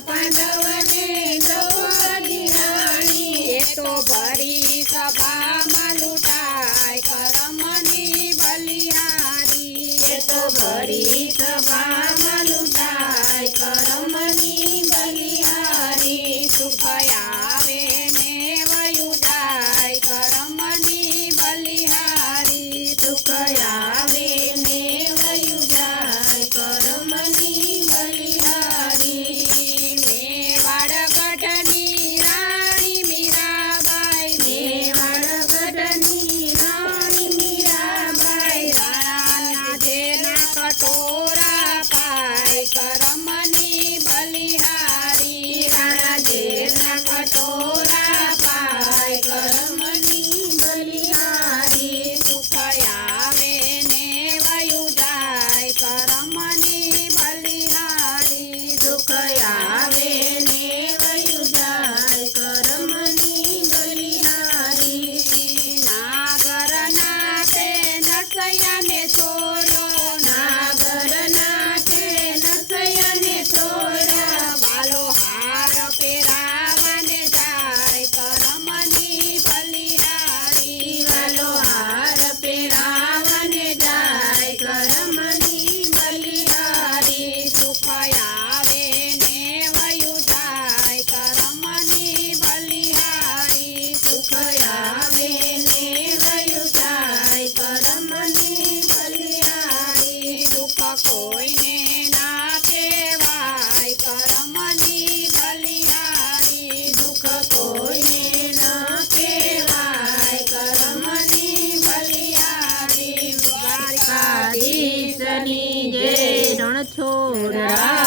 પાંડવને દ્રૌપદી રાણી એ તો ભરી સભામાં લૂંટાય કરમની બલિહારી એ તો ભરી Oh, Tora.